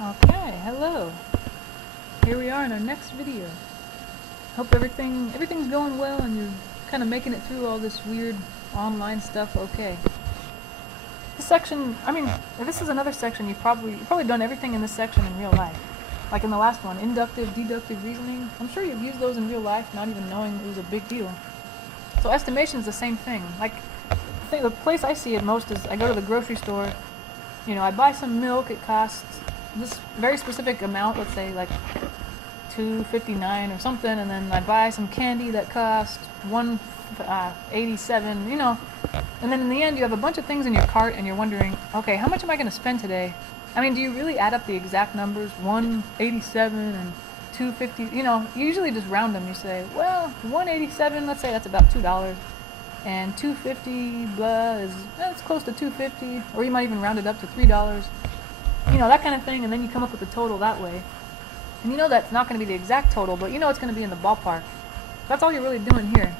Okay, hello. Here we are in our next video. Hope everything's going well and you're kind of making it through all this weird online stuff okay. This section, if this is another section, you've probably done everything in this section in real life. Like in the last one, inductive, deductive reasoning. I'm sure you've used those in real life, not even knowing it was a big deal. So estimation is the same thing. Like, the place I see it most is I go to the grocery store, I buy some milk, it costs this very specific amount, let's say like $2.59 or something, and then I buy some candy that costs $1.87, and then in the end you have a bunch of things in your cart and you're wondering, okay, how much am I going to spend today? Do you really add up the exact numbers, 187 and 250? You usually just round them. You say, well, 187, let's say that's about $2, and 250 blah is it's close to 250, or you might even round it up to $3. That kind of thing, and then you come up with a total that way. And that's not going to be the exact total, but it's going to be in the ballpark. That's all you're really doing here.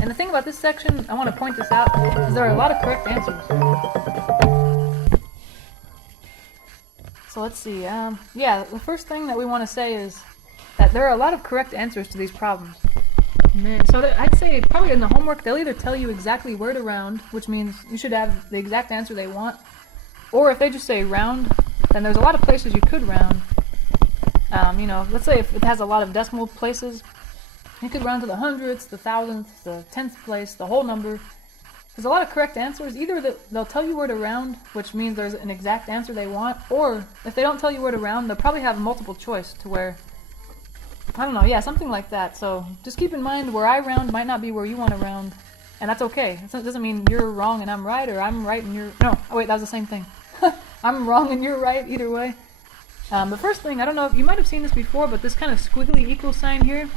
And the thing about this section, I want to point this out, is there are a lot of correct answers. So let's see, the first thing that we want to say is that there are a lot of correct answers to these problems. So I'd say probably in the homework, they'll either tell you exactly where to round, which means you should have the exact answer they want, or if they just say round, then there's a lot of places you could round. Let's say if it has a lot of decimal places, you could round to the hundredths, the thousandths, the tenth place, the whole number. There's a lot of correct answers. Either they'll tell you where to round, which means there's an exact answer they want, or if they don't tell you where to round, they'll probably have multiple choice to where, something like that. So just keep in mind where I round might not be where you want to round, and that's okay. It doesn't mean you're wrong and I'm right, or I'm right and you're... No, oh wait, that was the same thing. I'm wrong and you're right, either way. The first thing, I don't know if you might have seen this before, but this kind of squiggly equal sign here,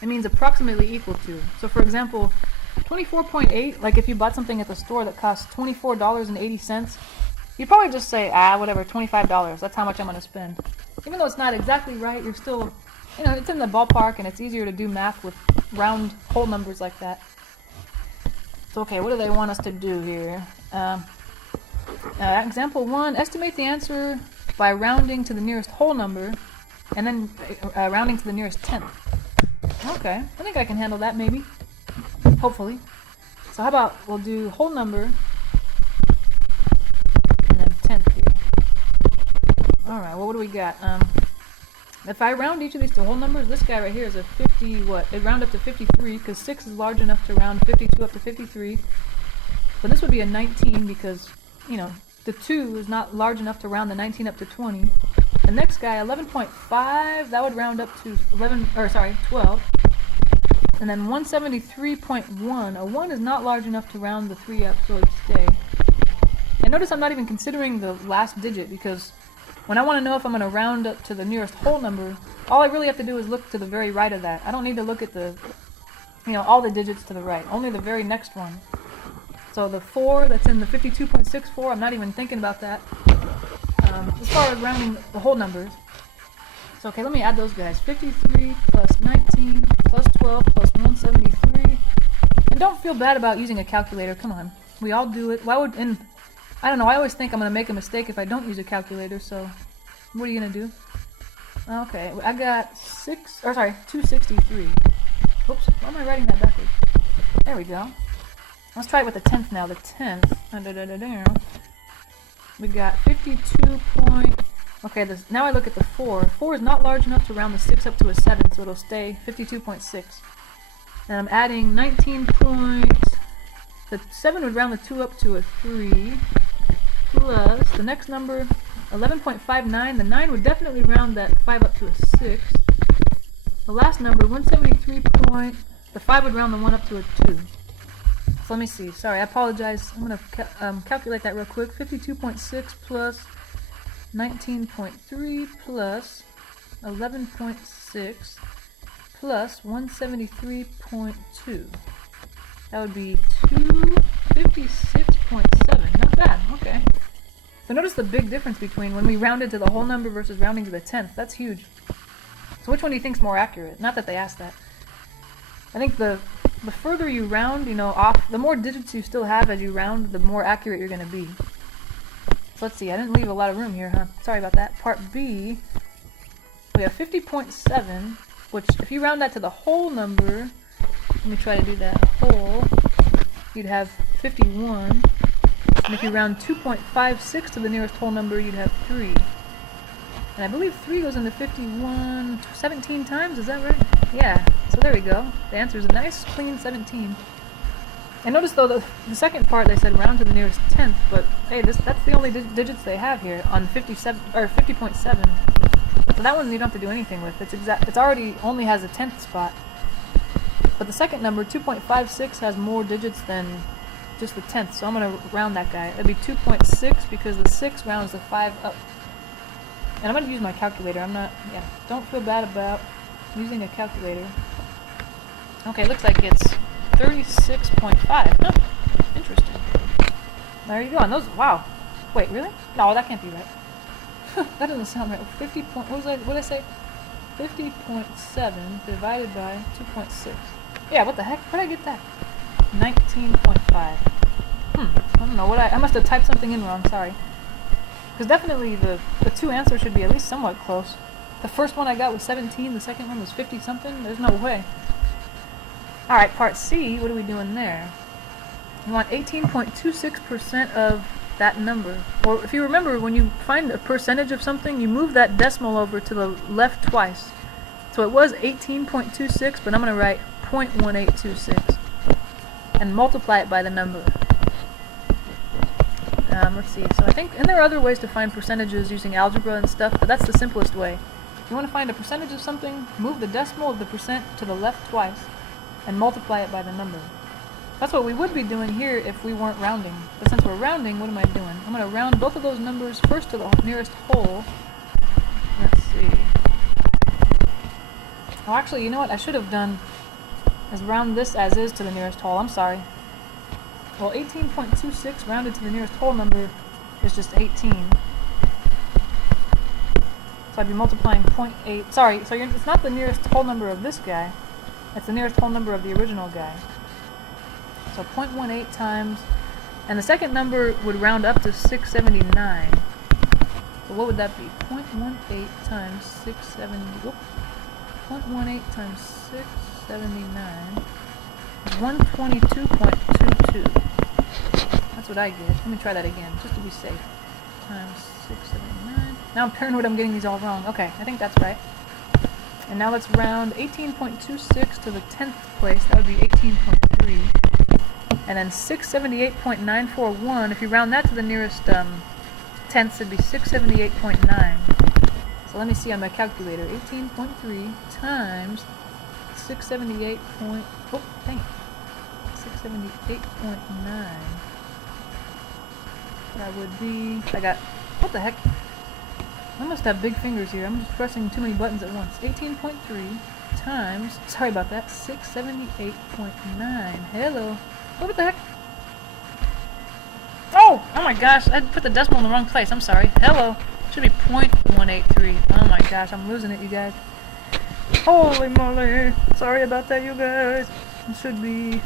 it means approximately equal to. So for example, 24.8, like if you bought something at the store that costs $24.80, you'd probably just say, whatever, $25, that's how much I'm going to spend. Even though it's not exactly right, you're still, it's in the ballpark, and it's easier to do math with round whole numbers like that. So okay, what do they want us to do here? Example 1, estimate the answer by rounding to the nearest whole number, and then rounding to the nearest tenth. Okay, I think I can handle that, maybe. Hopefully. So how about we'll do whole number, and then tenth here. Alright, well, what do we got? If I round each of these to whole numbers, this guy right here is a 50, It'd round up to 53, because 6 is large enough to round 52 up to 53. But this would be a 19, because the 2 is not large enough to round the 19 up to 20. The next guy, 11.5, that would round up to 12. And then 173.1, a 1 is not large enough to round the 3 up, so it'd stay. And notice I'm not even considering the last digit, because when I want to know if I'm going to round up to the nearest whole number, all I really have to do is look to the very right of that. I don't need to look at all the digits to the right, only the very next one. So the 4 that's in the 52.64, I'm not even thinking about that. As far as rounding the whole numbers. So okay, let me add those guys. 53 plus 19 plus 12 plus 173. And don't feel bad about using a calculator, come on. We all do it. I don't know, I always think I'm going to make a mistake if I don't use a calculator, so what are you going to do? Okay, I got 263. Oops, why am I writing that backwards? There we go. Let's try it with the 10th now. The 10th. We got 52 point... Okay, now I look at the 4. 4 is not large enough to round the 6 up to a 7, so it'll stay 52.6. And I'm adding 19 points... The 7 would round the 2 up to a 3, plus the next number, 11.59. The 9 would definitely round that 5 up to a 6. The last number, 173 point... The 5 would round the 1 up to a 2. So let me see. Sorry, I apologize. I'm going to calculate that real quick. 52.6 plus 19.3 plus 11.6 plus 173.2. That would be 256.7. Not bad. Okay. So notice the big difference between when we rounded to the whole number versus rounding to the 10th. That's huge. So which one do you think is more accurate? Not that they asked that. I think the further you round, off, the more digits you still have as you round, the more accurate you're going to be. So let's see, I didn't leave a lot of room here, huh? Sorry about that. Part B, we have 50.7, which if you round that to the whole number, let me try to do that whole, you'd have 51. And if you round 2.56 to the nearest whole number, you'd have 3. And I believe 3 goes into 51 17 times, is that right? Yeah, so there we go. The answer is a nice, clean 17. And notice though, the second part they said round to the nearest tenth, but hey, that's the only digits they have here on 57 or 50.7. So that one you don't have to do anything with. It's already only has a tenth spot. But the second number, 2.56, has more digits than just the tenth, so I'm gonna round that guy. It'd be 2.6 because the 6 rounds the 5 up. And I'm gonna use my calculator. Don't feel bad about using a calculator. Okay, looks like it's 36.5. Huh. Interesting. There you go. And those, wow. Wait, really? No, that can't be right. That doesn't sound right. 50 point, what did I say? 50.7 divided by 2.6. Yeah, what the heck? Where did I get that? 19.5. I don't know what I must have typed something in wrong, sorry. Because definitely the two answers should be at least somewhat close. The first one I got was 17, the second one was 50 something. There's no way. Alright, part C, what are we doing there? You want 18.26% of that number. Or if you remember, when you find a percentage of something, you move that decimal over to the left twice. So it was 18.26, but I'm going to write 0.1826 and multiply it by the number. Let's see, so I think, and there are other ways to find percentages using algebra and stuff, but that's the simplest way. If you want to find a percentage of something, move the decimal of the percent to the left twice and multiply it by the number. That's what we would be doing here if we weren't rounding. But since we're rounding, what am I doing? I'm going to round both of those numbers first to the nearest whole. Let's see. Oh, actually, you know what I should have done is round this as is to the nearest whole. I'm sorry. Well, 18.26 rounded to the nearest whole number is just 18. So I'd be multiplying 0.8. Sorry, so it's not the nearest whole number of this guy. It's the nearest whole number of the original guy. So 0.18 times, and the second number would round up to 679. So what would that be? 0.18 times 670. Whoop. 0.18 times 679 is 122.22. That's what I get. Let me try that again, just to be safe. Times 679. Now I'm paranoid I'm getting these all wrong. Okay, I think that's right. And now let's round 18.26 to the 10th place. That would be 18.3. And then 678.941. If you round that to the nearest tenths, it'd be 678.9. So let me see on my calculator. 18.3 times 678. Oh, dang it. 678.9. That would be. What the heck? I must have big fingers here. I'm just pressing too many buttons at once. 18.3 times, sorry about that, 678.9. Hello. What the heck? Oh my gosh, I put the decimal in the wrong place. I'm sorry. Hello. Should be 0.183. Oh my gosh, I'm losing it, you guys. Holy moly. Sorry about that, you guys. It should be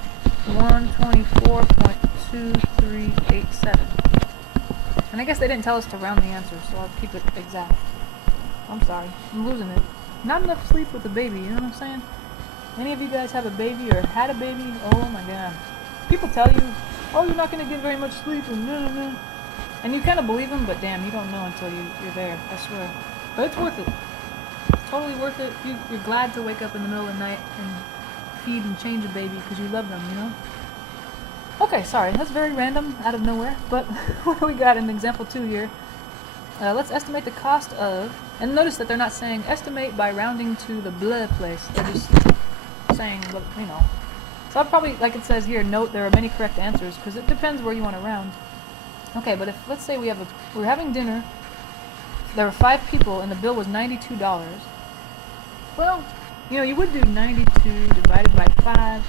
124.2387. And I guess they didn't tell us to round the answer, so I'll keep it exact. I'm sorry. I'm losing it. Not enough sleep with the baby, you know what I'm saying? Any of you guys have a baby or had a baby? Oh my god. People tell you, oh, you're not going to get very much sleep, and no. And you kind of believe them, but damn, you don't know until you're there, I swear. But it's worth it. It's totally worth it. You're glad to wake up in the middle of the night and feed and change a baby because you love them, you know? Okay, sorry, that's very random, out of nowhere, but what do we got in example 2 here? Let's estimate the cost of, and notice that they're not saying estimate by rounding to the blah place, they're just saying, you know. So I'll probably, like it says here, note there are many correct answers, because it depends where you want to round. Okay, but if, let's say we're having dinner, there were 5 people, and the bill was $92. Well, you know, you would do 92 divided by 5,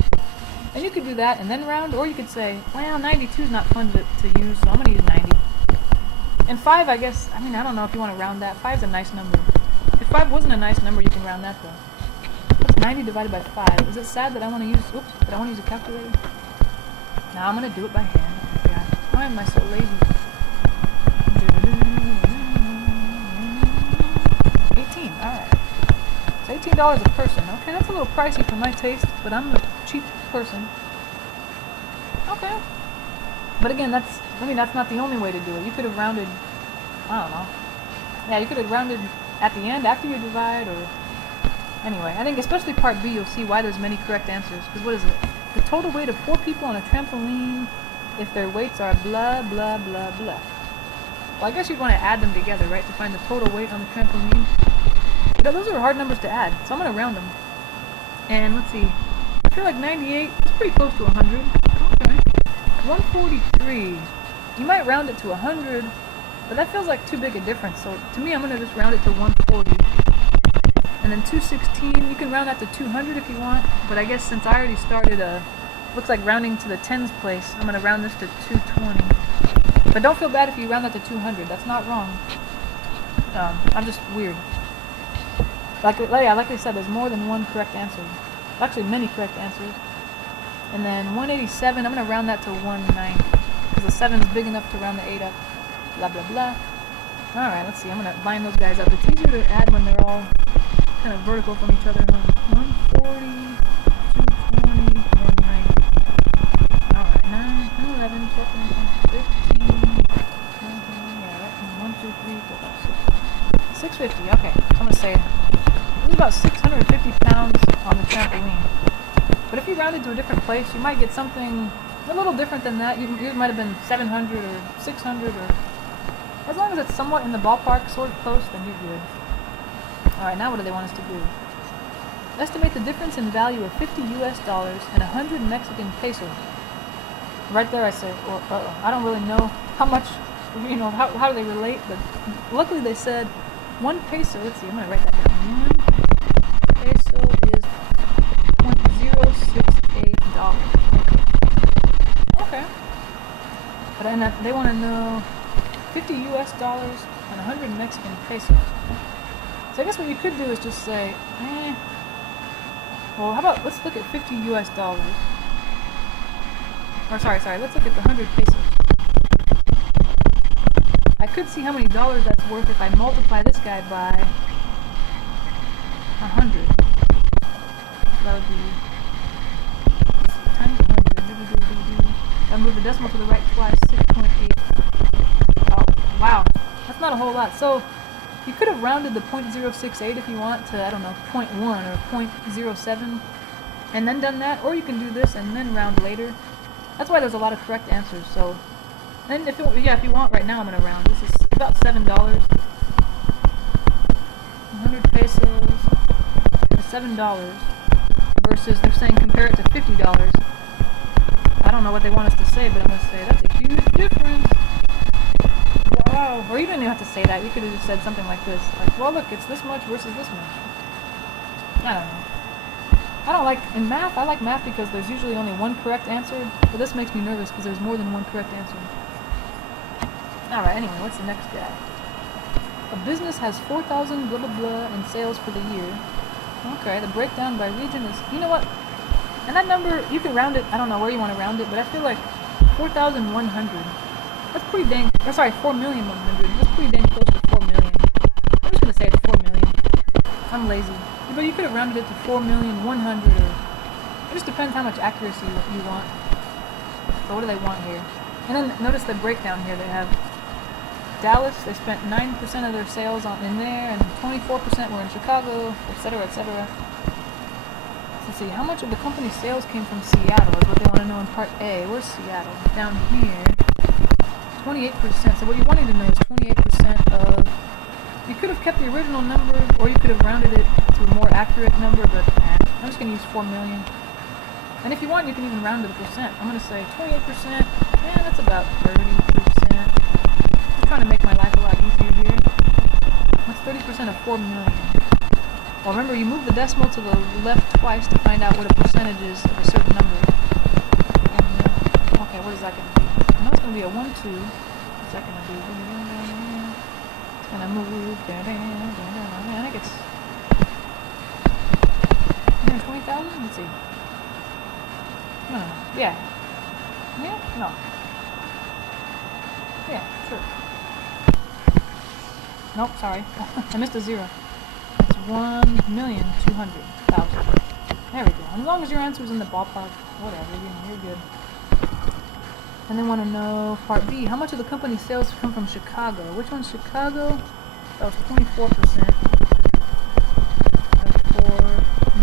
and you could do that and then round, or you could say, well, 92 is not fun to use, so I'm going to use 90. And 5, I guess, I mean, I don't know if you want to round that. 5 is a nice number. If 5 wasn't a nice number, you can round that, though. What's 90 divided by 5? Is it sad that I want to use, that I want to use a calculator? No, I'm going to do it by hand. Oh, my God. Why am I so lazy? $15 a person. Okay, that's a little pricey for my taste, but I'm a cheap person. Okay. But again, that's not the only way to do it. You could have rounded, I don't know. Yeah, you could have rounded at the end after you divide, or... Anyway, I think especially part B, you'll see why there's many correct answers. Because what is it? The total weight of 4 people on a trampoline if their weights are blah, blah, blah, blah. Well, I guess you'd want to add them together, right, to find the total weight on the trampoline. But those are hard numbers to add, so I'm going to round them. And let's see. I feel like 98 is pretty close to 100. Okay. 143. You might round it to 100, but that feels like too big a difference. So to me, I'm going to just round it to 140. And then 216, you can round that to 200 if you want. But I guess since I already started looks like rounding to the tens place, I'm going to round this to 220. But don't feel bad if you round that to 200. That's not wrong. I'm just weird. Like I said, there's more than one correct answer. Actually, many correct answers. And then 187, I'm going to round that to 190. Because the 7 is big enough to round the 8 up. Blah, blah, blah. Alright, let's see. I'm going to line those guys up. It's easier to add when they're all kind of vertical from each other. 140, 220, 190. Alright, 9, 10, 11, 12, 13, 14, 1, 2, 3, 4, 5, 6. 650, okay. So I'm going to say this is about 650 pounds on the trampoline. But if you rounded to a different place, you might get something a little different than that. Yours might have been 700 or 600, or as long as it's somewhat in the ballpark, sort of close, then you're good. Alright, now what do they want us to do? Estimate the difference in value of 50 US dollars and 100 Mexican pesos. Right there I say, well, I don't really know how much, how do they relate, but luckily they said 1 peso, let's see, I'm going to write that down. 1 peso is $0.068. Okay. But then they want to know 50 US dollars and 100 Mexican pesos. So I guess what you could do is just say, well, how about, let's look at 50 US dollars. Or sorry, let's look at the 100 pesos. I could see how many dollars that's worth if I multiply this guy by 100. So that would be times 100. I move the decimal to the right twice, 6.8. Oh, wow. That's not a whole lot. So you could have rounded the 0.068 if you want to, I don't know, 0.1 or 0.07 and then done that, or you can do this and then round later. That's why there's a lot of correct answers. So, and if you want right now, I'm going to round. This is about $7. 100 pesos is $7 versus they're saying compare it to $50. I don't know what they want us to say, but I'm going to say that's a huge difference. Wow. Or you didn't even have to say that. You could have just said something like this. Like, well, look, it's this much versus this much. I don't know. I don't like, in math, I like math because there's usually only one correct answer, but this makes me nervous because there's more than one correct answer. Alright, anyway, what's the next guy? A business has 4,000 blah blah blah in sales for the year. Okay, the breakdown by region is, you know what? And that number, you can round it, I don't know where you want to round it, but I feel like 4,100. That's pretty dang, or sorry, 4,100,000. That's pretty dang close to 4 million. I'm just going to say it's 4 million. I'm lazy. But you could have rounded it to 4,100,000, or it just depends how much accuracy you want. So what do they want here? And then notice the breakdown here. They have Dallas, they spent 9% of their sales in there, and 24% were in Chicago, etc., etc. Let's see, how much of the company's sales came from Seattle is what they want to know in part A. Where's Seattle? Down here. 28%. So what you wanted to know is 28% of... You could have kept the original number, or you could have rounded it to a more accurate number, but I'm just going to use 4 million. And if you want, you can even round to the percent. I'm going to say 28%, yeah, that's about 30%. I'm trying to make my life a lot easier here. What's 30% of 4 million? Well, remember, you move the decimal to the left twice to find out what a percentage is of a certain number. And, okay, what is that going to be? I know it's going to be a 1, 2. What's that going to be? And I move down, I think it's 120,000? Let's see. No. Yeah. Yeah? No. Yeah, sure. Nope, sorry. I missed a 0. It's 1,200,000. There we go. As long as your answer is in the ballpark, whatever, you're good. And they want to know, part B, how much of the company's sales come from Chicago? Which one's Chicago? That was 24%. Of 4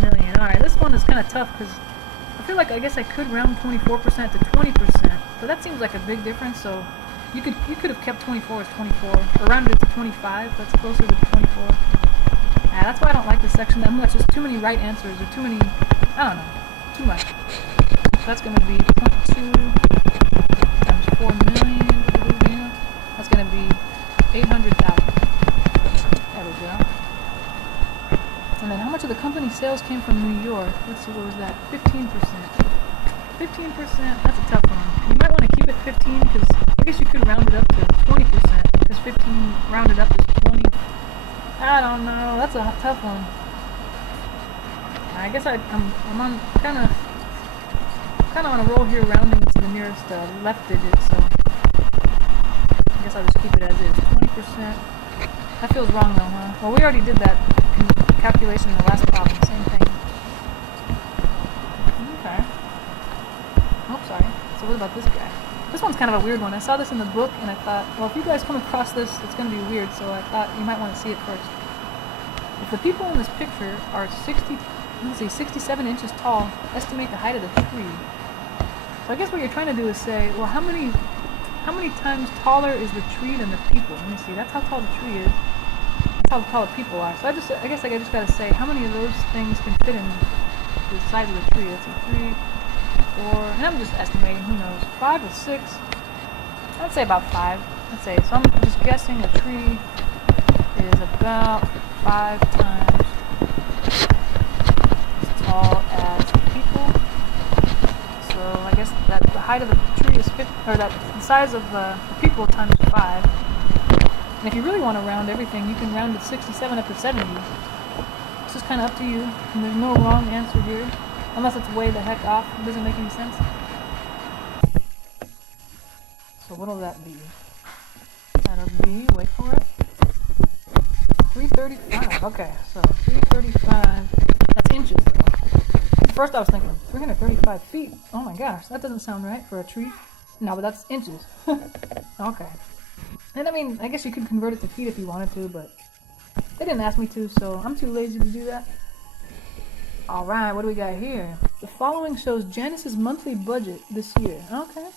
million. Alright, this one is kind of tough because I feel like I guess I could round 24% to 20%, but that seems like a big difference, so you could have kept 24 as 24, or rounded it to 25, that's closer to 24. That's why I don't like this section that much. There's too many right answers, or too many, I don't know, too much. So that's going to be 0.2 times 4 million, that's going to be 800,000. There we go. And then how much of the company's sales came from New York? Let's see, what was that? 15%. 15%, that's a tough one. You might want to keep it 15, because I guess you could round it up to 20%, because 15 rounded up is 20. I don't know, that's a tough one. I guess I'm on kind of on a roll here, rounding to the nearest left digit, so I guess I'll just keep it as is. 20%. That feels wrong though, huh? Well, we already did that calculation in the last problem, same thing. Okay. Oh, sorry. So what about this guy? This one's kind of a weird one. I saw this in the book and I thought, well, if you guys come across this, it's going to be weird, so I thought you might want to see it first. If the people in this picture are 67 inches tall, estimate the height of the tree. So I guess what you're trying to do is say, well, how many times taller is the tree than the people? Let me see. That's how tall the tree is. That's how tall the people are. So I guess I just got to say, how many of those things can fit in the size of the tree? That's a 3, 4, and I'm just estimating, who knows, 5 or 6. I'd say about 5. I'd say, so I'm just guessing a tree is about 5 times as tall as people. So I guess that the height of the tree is 50, or that the size of the people times 5. And if you really want to round everything, you can round it 67 up to 70. It's just kind of up to you, and there's no wrong answer here. Unless it's way the heck off, it doesn't make any sense. So what'll that be? That'll be, wait for it, 335. Okay, so 335, that's inches though. At first I was thinking, 335 feet? Oh my gosh, that doesn't sound right for a tree. No, but that's inches. Okay. And I mean, I guess you could convert it to feet if you wanted to, but they didn't ask me to, so I'm too lazy to do that. Alright, what do we got here? The following shows Janice's monthly budget this year. Okay.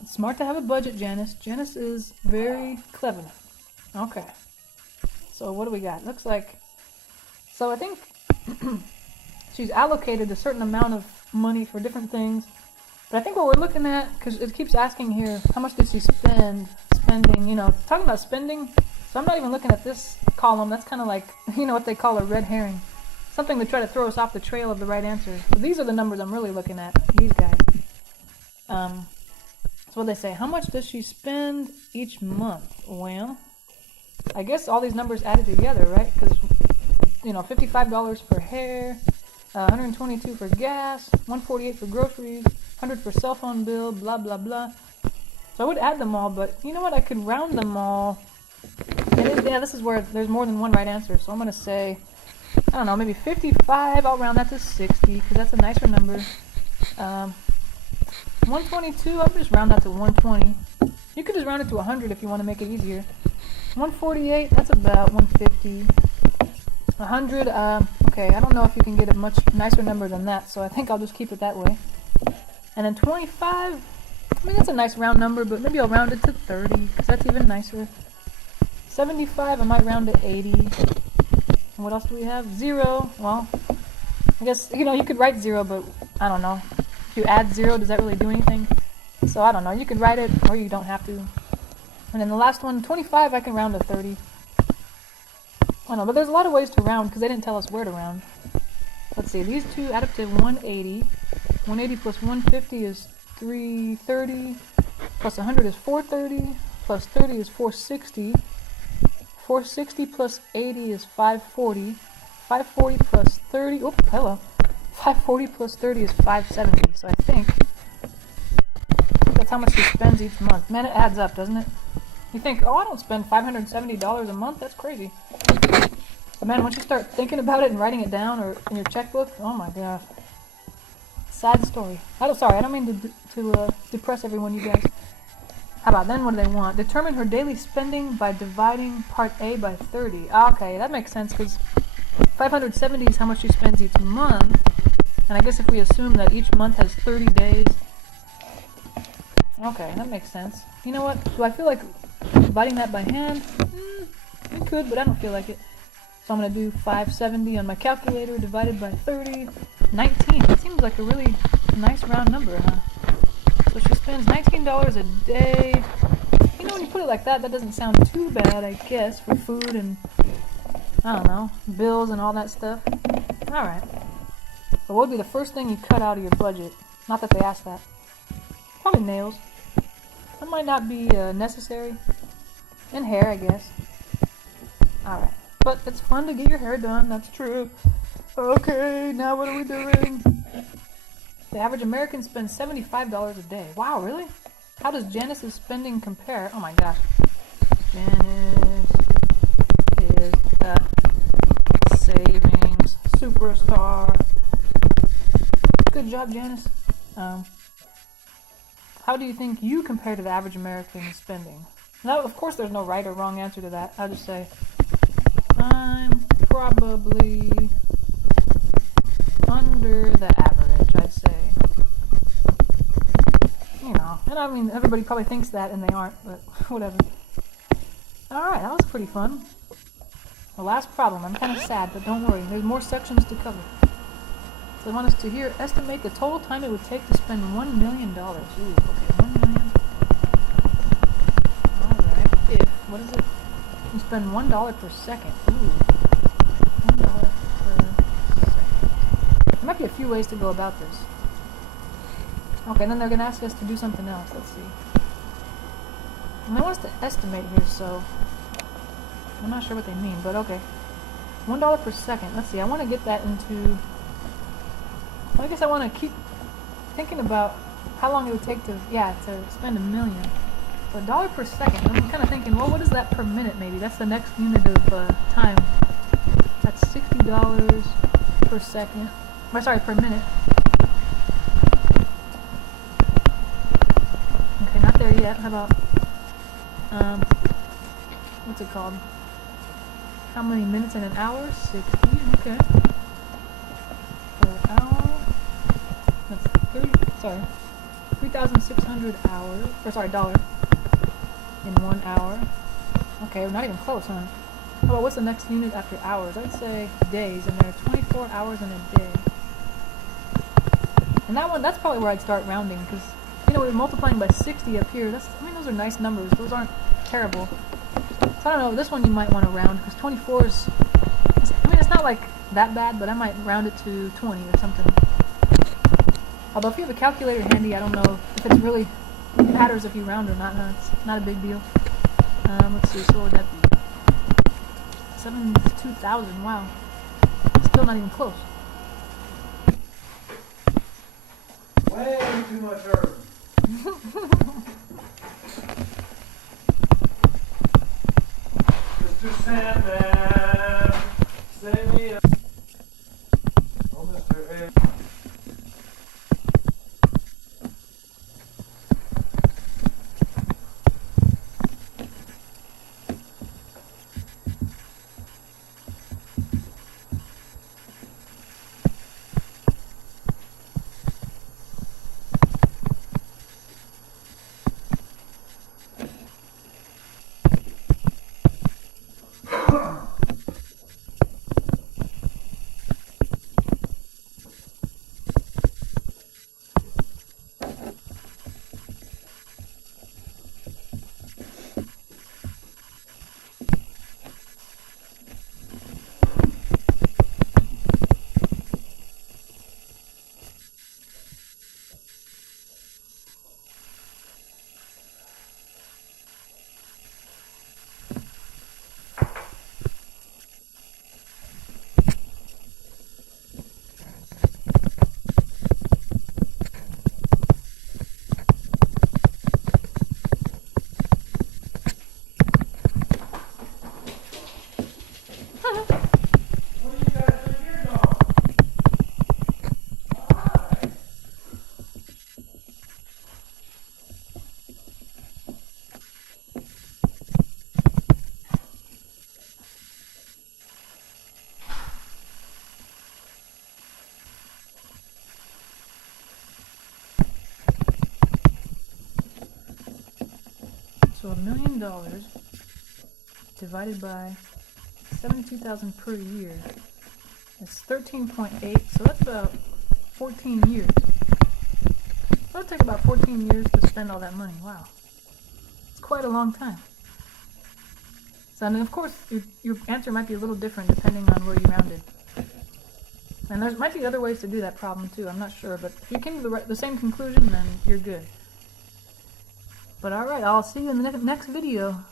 It's smart to have a budget, Janice. Janice is very clever. Okay. So what do we got? Looks like... So I think she's allocated a certain amount of money for different things. But I think what we're looking at, because it keeps asking here, how much did she spending, talking about spending. So I'm not even looking at this column. That's kind of like, what they call a red herring. Something to try to throw us off the trail of the right answer. So these are the numbers I'm really looking at, these guys. So what they say, how much does she spend each month? Well, I guess all these numbers added together, right? Because, $55 for hair, $122 for gas, $148 for groceries, $100 for cell phone bill, blah, blah, blah. So I would add them all, but you know what? I could round them all. Yeah, this is where there's more than one right answer. So I'm going to say, I don't know, maybe 55. I'll round that to 60 because that's a nicer number. 122, I'll just round that to 120. You could just round it to 100 if you want to make it easier. 148, that's about 150. 100, okay, I don't know if you can get a much nicer number than that, so I think I'll just keep it that way. And then 25, I mean, that's a nice round number, but maybe I'll round it to 30 because that's even nicer. 75, I might round to 80. And what else do we have? 0, well, I guess, you could write 0, but I don't know. If you add 0, does that really do anything? So I don't know. You could write it, or you don't have to. And then the last one, 25, I can round to 30. I don't know, but there's a lot of ways to round because they didn't tell us where to round. Let's see. These two add up to 180. 180 plus 150 is 330. Plus 100 is 430. Plus 30 is 460. 460 plus 80 is 540. 540 plus 30. Oh, hello. 540 plus 30 is 570. So I think that's how much she spends each month. Man, it adds up, doesn't it? You think, oh, I don't spend $570 a month. That's crazy. So But man, once you start thinking about it and writing it down or in your checkbook, oh my god. Sad story. I don't mean to depress everyone, you guys. How about then? What do they want? Determine her daily spending by dividing part A by 30. Okay, that makes sense because 570 is how much she spends each month. And I guess if we assume that each month has 30 days. Okay, that makes sense. You know what? Do I feel like dividing that by hand? I could, but I don't feel like it. So I'm going to do 570 on my calculator divided by 30. 19. It seems like a really nice round number, huh? So she spends $19 a day. You know, when you put it like that, that doesn't sound too bad, I guess, for food and, I don't know, bills and all that stuff. Alright. But what would be the first thing you cut out of your budget? Not that they asked that. Probably nails. That might not be necessary. And hair, I guess. Alright. But it's fun to get your hair done, that's true. Okay, now what are we doing? The average American spends $75 a day. Wow, really? How does Janice's spending compare? Oh my gosh. Janice is a savings superstar. Good job, Janice. How do you think you compare to the average American spending? Now, of course, there's no right or wrong answer to that. I'll just say, I'm probably under the average, I'd say. You know, and I mean, everybody probably thinks that and they aren't, but whatever. Alright, that was pretty fun. The last problem. I'm kind of sad, but don't worry. There's more sections to cover. So they want us to here estimate the total time it would take to spend $1 million. Ooh, okay, $1 million. Alright, if, what is it? You spend $1 per second. Ooh. $1 per second. There might be a few ways to go about this. Okay, then they're going to ask us to do something else. Let's see. And they want us to estimate here, so I'm not sure what they mean, but okay. $1 per second. Let's see. I want to get that into... Well, I guess I want to keep thinking about how long it would take to spend $1 million. So $1 per second. I'm kind of thinking, well, what is that per minute maybe? That's the next unit of time. That's $60 per second. Or, sorry, per minute. Okay, not there yet. How about, what's it called? How many minutes in an hour? 60, okay. Per hour. That's 3,600 hours. Or sorry, dollars. In 1 hour. Okay, we're not even close, huh? How about what's the next unit after hours? I'd say days, and there are 24 hours in a day. And that one, that's probably where I'd start rounding, because, you know, we're multiplying by 60 up here. That's, I mean, those are nice numbers. Those aren't terrible. So I don't know, this one you might want to round, because 24 is, I mean, it's not like that bad, but I might round it to 20 or something. Although if you have a calculator handy, I don't know if it's really matters if you round or not. No, it's not a big deal. Let's see, so what would that be? 72,000, wow. Still not even close. Way too much herb. Mr. Sandman, save me up. Oh, Mr. A. So $1 million divided by 72,000 per year is 13.8. So that's about 14 years. So it'll take about 14 years to spend all that money. Wow. It's quite a long time. So, and of course, your answer might be a little different depending on where you rounded. And there might be other ways to do that problem too, I'm not sure. But if you came to the same conclusion, then you're good. But alright, I'll see you in the next video.